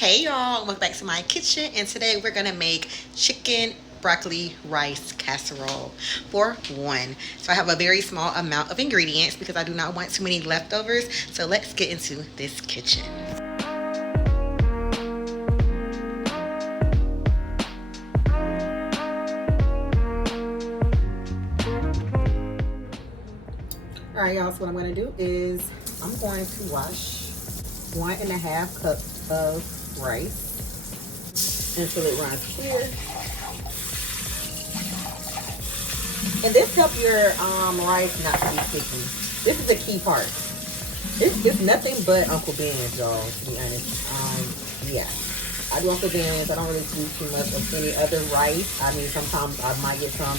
Hey y'all, welcome back to my kitchen, and today we're gonna make chicken broccoli rice casserole for one. So I have a very small amount of ingredients because I do not want too many leftovers. So let's get into this kitchen. All right, y'all, so what I'm gonna do is I'm going to wash 1.5 cups of rice until it runs clear. And this helps your rice not to be sticky. This is a key part. It's nothing but Uncle Ben's, y'all, to be honest. Yeah. I do Uncle Ben's. I don't really do too much of any other rice. I mean, sometimes I might get some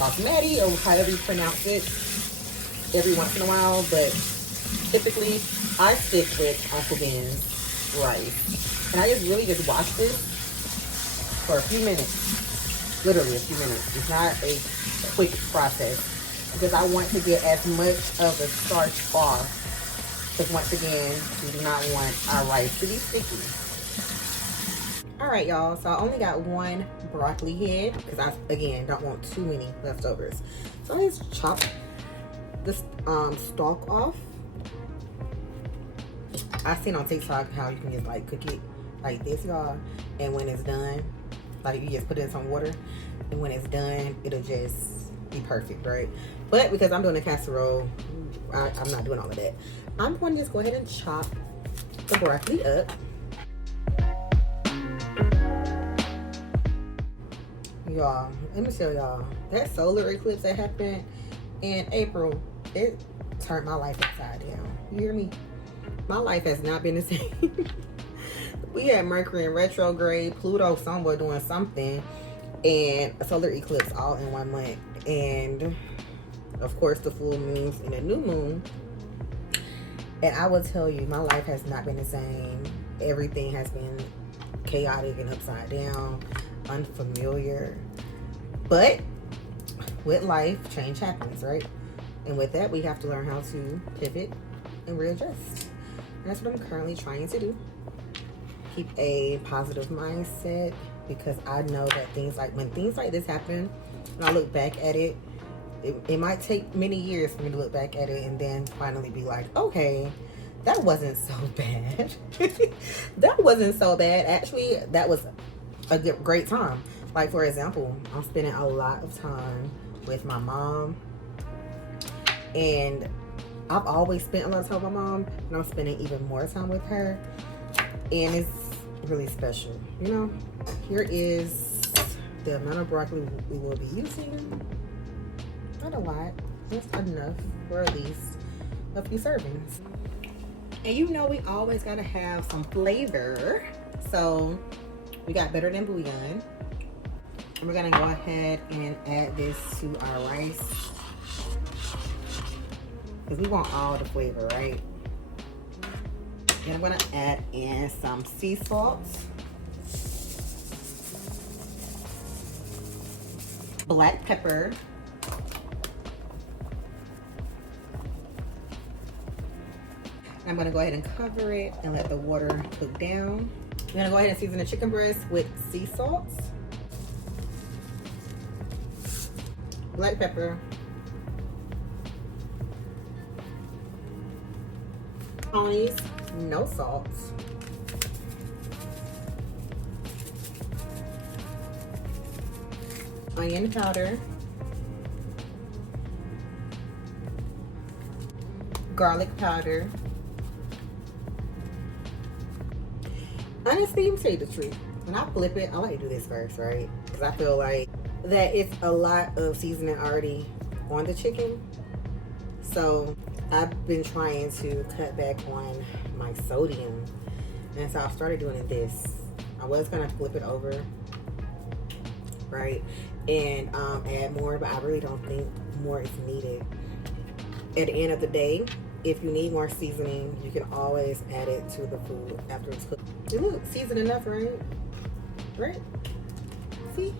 basmati or however you pronounce it every once in a while, but typically I stick with Uncle Ben's rice. And I really just wash this for a few minutes. Literally a few minutes. It's not a quick process because I want to get as much of the starch off, because once again, we do not want our rice to be sticky. Alright, y'all, so I only got one broccoli head because I, again, don't want too many leftovers. So I just chop this stalk off. I've seen on TikTok how you can just like cook it like this, y'all, and when it's done, like you just put it in some water, and when it's done, it'll just be perfect, right? But because I'm doing a casserole, I'm not doing all of that. I'm going to just go ahead and chop the broccoli up. Y'all, let me tell y'all, that solar eclipse that happened in April, it turned my life upside down. You hear me? My life has not been the same. We had Mercury in retrograde, Pluto somewhere doing something, and a solar eclipse all in 1 month. And of course the full moons and the new moon. And I will tell you, my life has not been the same. Everything has been chaotic and upside down, unfamiliar. But with life, change happens, right? And with that, we have to learn how to pivot and readjust. And that's what I'm currently trying to do. Keep a positive mindset, because I know that when things like this happen, when I look back at it, it might take many years for me to look back at it and then finally be like, okay, that wasn't so bad. That wasn't so bad. Actually, that was a great time. Like, for example, I'm spending a lot of time with my mom, and I've always spent a lot of time with my mom, and I'm spending even more time with her, and it's really special. You know, here is the amount of broccoli we will be using. Not a lot, just enough for at least a few servings. And you know, we always gotta have some flavor, so we got better than bouillon. And we're gonna go ahead and add this to our rice, because we want all the flavor, right? And I'm gonna add in some sea salt, black pepper, I'm gonna go ahead and cover it and let the water cook down. I'm gonna go ahead and season the chicken breast with sea salt, black pepper, onions, no salt, onion powder, garlic powder. Honestly, you say the truth. When I flip it, I like to do this first, right? Because I feel like that it's a lot of seasoning already on the chicken. So I've been trying to cut back on my sodium, and so I started doing this. I was gonna flip it over, right, and add more, but I really don't think more is needed. At the end of the day, if you need more seasoning, you can always add it to the food after it's cooked. It looks seasoned enough, right? Right? See?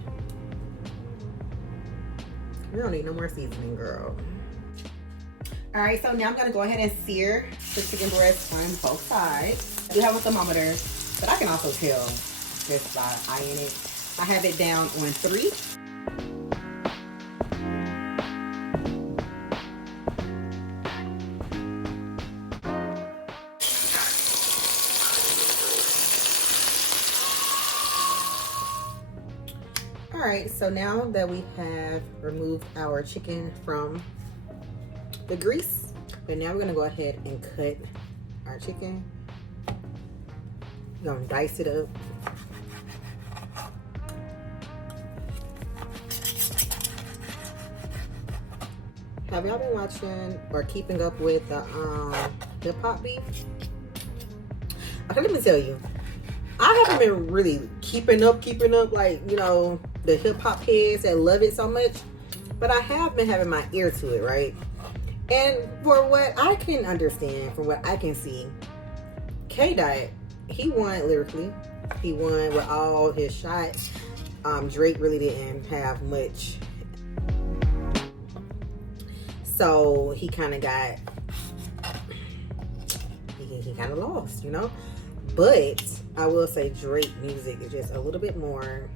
We don't need no more seasoning, girl. All right, so now I'm gonna go ahead and sear the chicken breast on both sides. I do have a thermometer, But I can also tell just by eyeing it. I have it down on 3. All right, so now that we have removed our chicken from the grease, but now we're gonna go ahead and cut our chicken. We're gonna dice it up. Have y'all been watching or keeping up with the hip hop beef? Okay, let me tell you, I haven't been really keeping up like, you know, the hip hop heads that love it so much, but I have been having my ear to it, right? And for what I can understand, from what I can see, K-Dot, he won lyrically. He won with all his shots. Drake really didn't have much. So he kind of got, he kind of lost, you know? But I will say Drake music is just a little bit more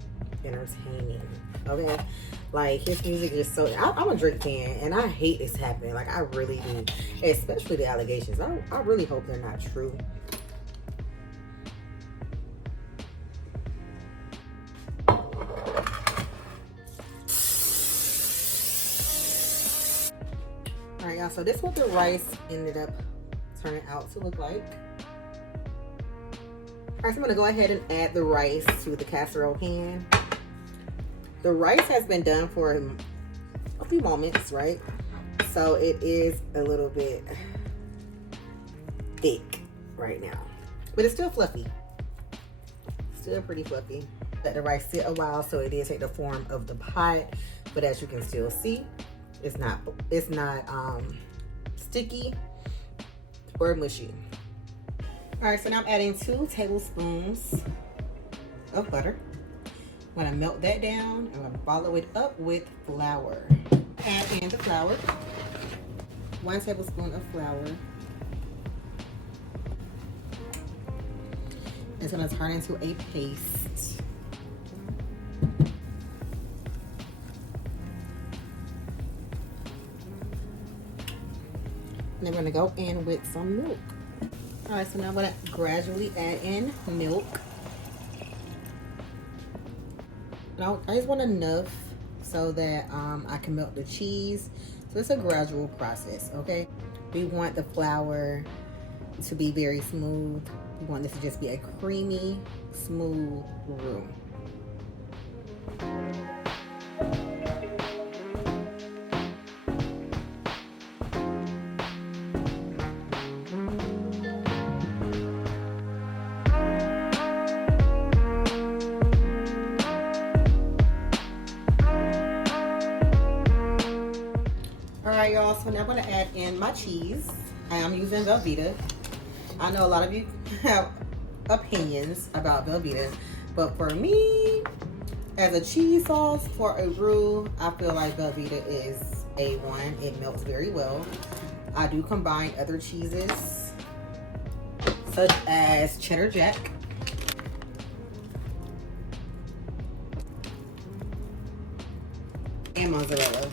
entertaining, okay? Like, his music is so, I'm a Drake fan, and I hate this happening. Like, I really do. Especially the allegations. I really hope they're not true. Alright, y'all, so this is what the rice ended up turning out to look like. Alright, so I'm going to go ahead and add the rice to the casserole pan. The rice has been done for a few moments, right? So it is a little bit thick right now. But it's still fluffy. Still pretty fluffy. Let the rice sit a while so it did take the form of the pot. But as you can still see, it's not sticky or mushy. All right, so now I'm adding 2 tablespoons of butter. I'm gonna melt that down. I'm gonna follow it up with flour. Add in the flour. 1 tablespoon of flour. It's gonna turn into a paste. And then we're gonna go in with some milk. All right, so now I'm gonna gradually add in milk. I just want enough so that I can melt the cheese. So it's a gradual process, okay? We want the flour to be very smooth. We want this to just be a creamy, smooth roux. Alright, y'all, so now I'm going to add in my cheese. I am using Velvetta. I know a lot of you have opinions about Velvetta, but for me, as a cheese sauce for a roux, I feel like Velvetta is A1. It melts very well. I do combine other cheeses, such as Cheddar Jack. And Mozzarella.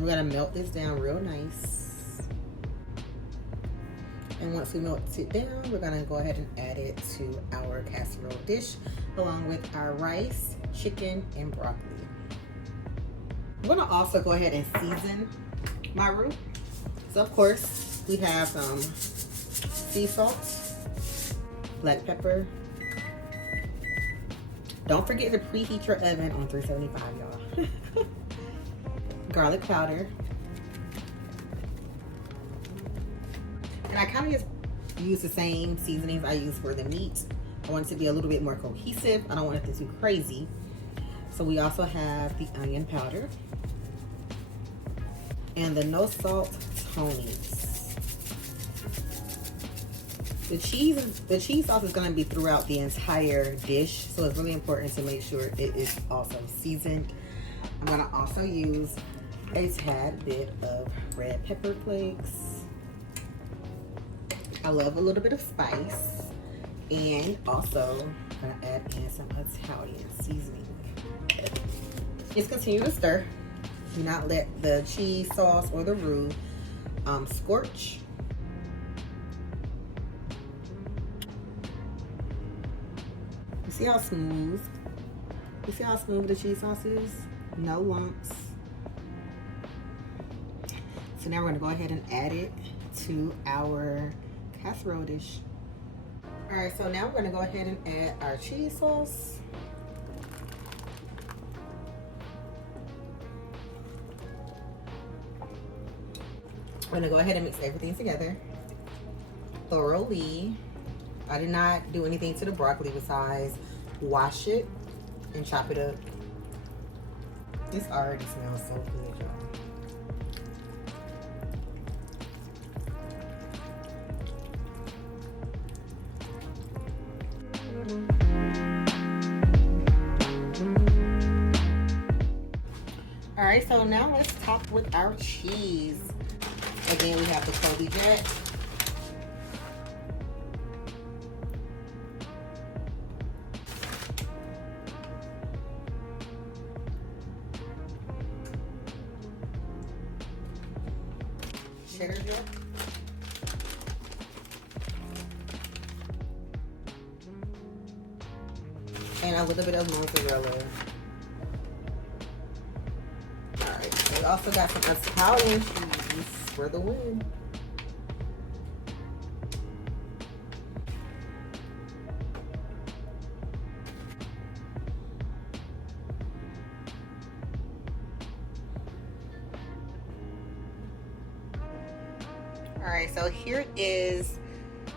We're gonna melt this down real nice. And once we melt it down, we're gonna go ahead and add it to our casserole dish, along with our rice, chicken, and broccoli. I'm gonna also go ahead and season my roux. So of course, we have some sea salt, black pepper. Don't forget to preheat your oven on 375, y'all. Garlic powder. And I kind of just use the same seasonings I use for the meat. I want it to be a little bit more cohesive. I don't want it to be too crazy. So we also have the onion powder and the no salt Tony's. The cheese sauce is going to be throughout the entire dish, so it's really important to make sure it is also seasoned. I'm going to also use a tad bit of red pepper flakes. I love a little bit of spice. And also, I'm gonna add in some Italian seasoning. Just continue to stir. Do not let the cheese sauce or the roux scorch. You see how smooth? You see how smooth the cheese sauce is? No lumps. So now we're gonna go ahead and add it to our casserole dish. All right, so now we're gonna go ahead and add our cheese sauce. I'm gonna go ahead and mix everything together thoroughly. I did not do anything to the broccoli besides wash it and chop it up. This already smells so good, y'all. All right, so now let's top with our cheese. Again, we have the Colby Jet. Cheddar Jet. And a little bit of mozzarella. Alright, we also got some Italian cheese for the win. Alright, so here is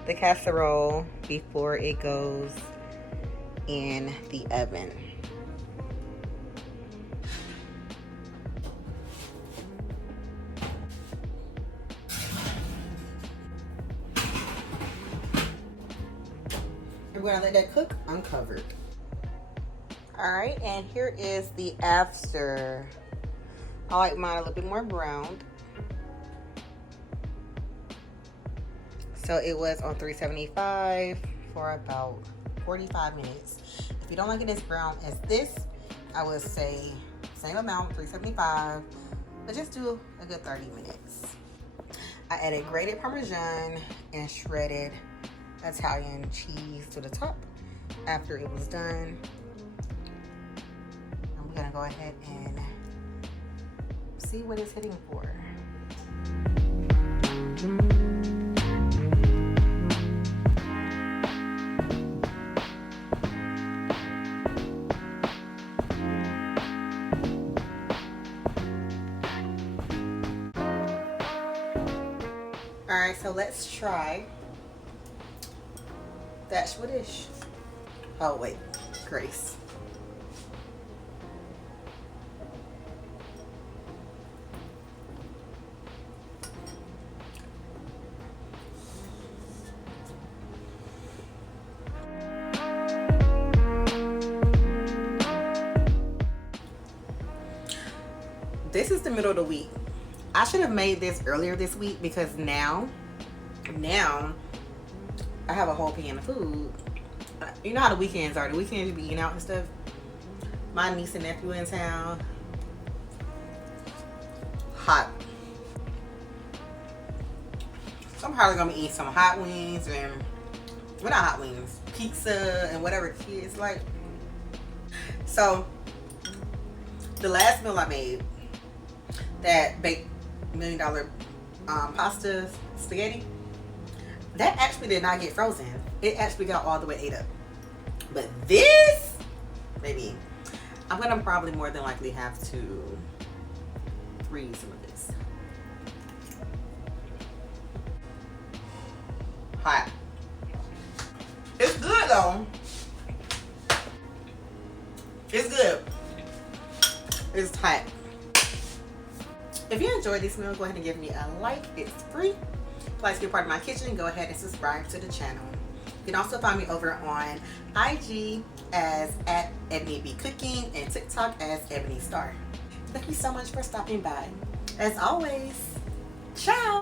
the casserole before it goes in the oven. We're gonna let that cook uncovered. All right, and here is the after. I like mine a little bit more browned. So it was on 375 for about 45 minutes. If you don't like it as brown as this, I would say same amount, 375, but just do a good 30 minutes. I added grated Parmesan and shredded Italian cheese to the top after it was done. I'm gonna go ahead and see what it's hitting for. All right, so let's try that dish. Oh wait, Grace. This is the middle of the week. I should have made this earlier this week because now I have a whole pan of food. You know how the weekends are. The weekends you be eating out and stuff. My niece and nephew in town. Hot. So I'm probably gonna be eating some hot wings and, well, not hot wings, pizza and whatever kids like. So the last meal I made, that baked $1 million pasta spaghetti, that actually did not get frozen. It actually got all the way ate up. But this, maybe, I'm gonna probably more than likely have to freeze some of this. Hot. It's good though. It's good. It's hot. If you enjoyed this meal, go ahead and give me a like. It's free. If you'd like to be a part of my kitchen, go ahead and subscribe to the channel. You can also find me over on IG as @EboniBCooking and TikTok as Eboni Starr. Thank you so much for stopping by. As always, ciao.